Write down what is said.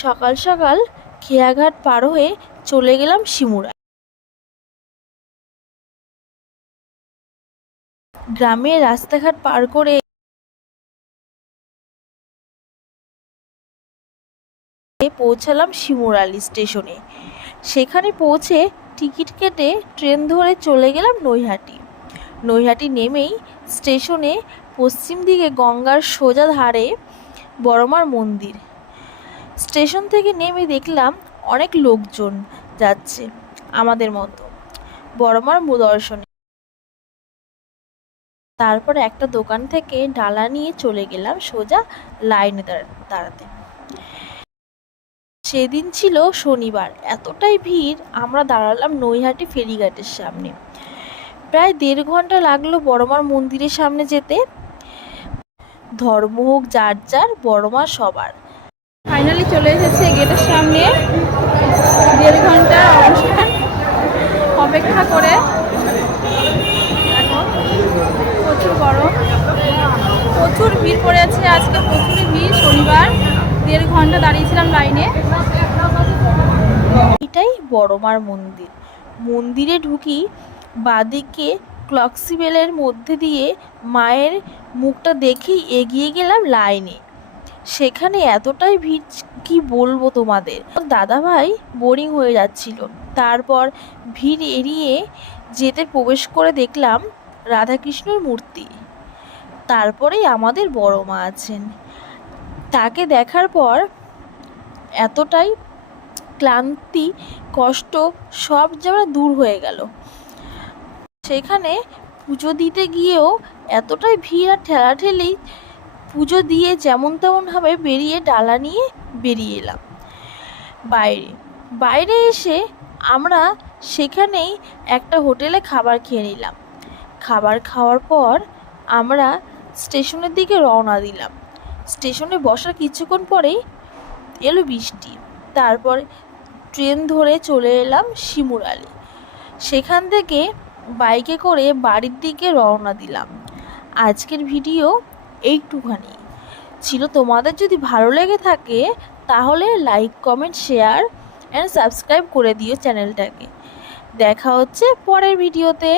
সকাল সকাল খেয়াঘাট পার হয়ে চলে গেলাম শিমুরা। গ্রামের রাস্তাঘাট পার করে পৌঁছালাম শিমুরালি স্টেশনে। সেখানে পৌঁছে টিকিট কেটে ট্রেন ধরে চলে গেলাম নৈহাটি। নৈহাটি নেমেই স্টেশনে পশ্চিম দিকে গঙ্গার সোজা ধারে বড়মার মন্দির। স্টেশন থেকে নেমে দেখলাম অনেক লোকজন যাচ্ছে আমাদের মতো বড়মার দর্শনে। তারপর একটা দোকান থেকে ডালা নিয়ে চলে গেলাম সোজা লাইনে দাঁড়াতে। সেদিন ছিল শনিবার। এতটাই ভিড়, আমরা দাঁড়ালাম নৈহাটি ফেরিঘাটের সামনে। প্রায় 1.5 ঘন্টা লাগলো বড়মার মন্দিরের সামনে যেতে। ধর্ম হোক যার যার, বড়মা সবার। ফাইনালি চলে এসেছে গেটের সামনে। 1.5 ঘন্টা অবস্থান অপেক্ষা করে। প্রচুর গরম, প্রচুর ভিড় পড়েছে আজকে, প্রচুর ভিড়। শনিবার 1.5 ঘন্টা দাঁড়িয়েছিলাম লাইনে। এটাই বড়মার মন্দির। মন্দিরে ঢুকি বাঁদিকে ক্লক্সিবেলের মধ্যে দিয়ে মায়ের মুখটা দেখেই এগিয়ে গেলাম লাইনে। সেখানে এতটাই ভিড় কি বলবো তোমাদের। দাদাভাই বোরিং হয়ে যাচ্ছিল। তারপর ভিড় এড়িয়ে যেতে প্রবেশ করে দেখলাম রাধাকৃষ্ণর মূর্তি। তারপরেই আমাদের বড়মা আছেন। তাকে দেখার পর এতটাই ক্লান্তি কষ্ট সব যেন দূর হয়ে গেল। সেখানে পুজো দিতে গিয়েও এতটাই ভিড় আর ঠেলাঠেলি, পুজো দিয়ে যেমন তেমনভাবে বেরিয়ে ডালা নিয়ে বেরিয়ে এলাম বাইরে এসে আমরা সেখানেই একটা হোটেলে খাবার খেয়ে নিলাম। খাবার খাওয়ার পর আমরা স্টেশনের দিকে রওনা দিলাম। স্টেশনে বসার কিছুক্ষণ পরেই এলো বৃষ্টি। তারপর ট্রেন ধরে চলে এলাম শিমুরালি। সেখান থেকে বাইকে করে বাড়ির দিকে রওনা দিলাম। আজকের ভিডিও এইটুখানি ছিল। তোমাদের যদি ভালো লেগে থাকে তাহলে like, comment, share and subscribe করে দিও চ্যানেলটাকে। দেখা হচ্ছে পরের ভিডিওতে।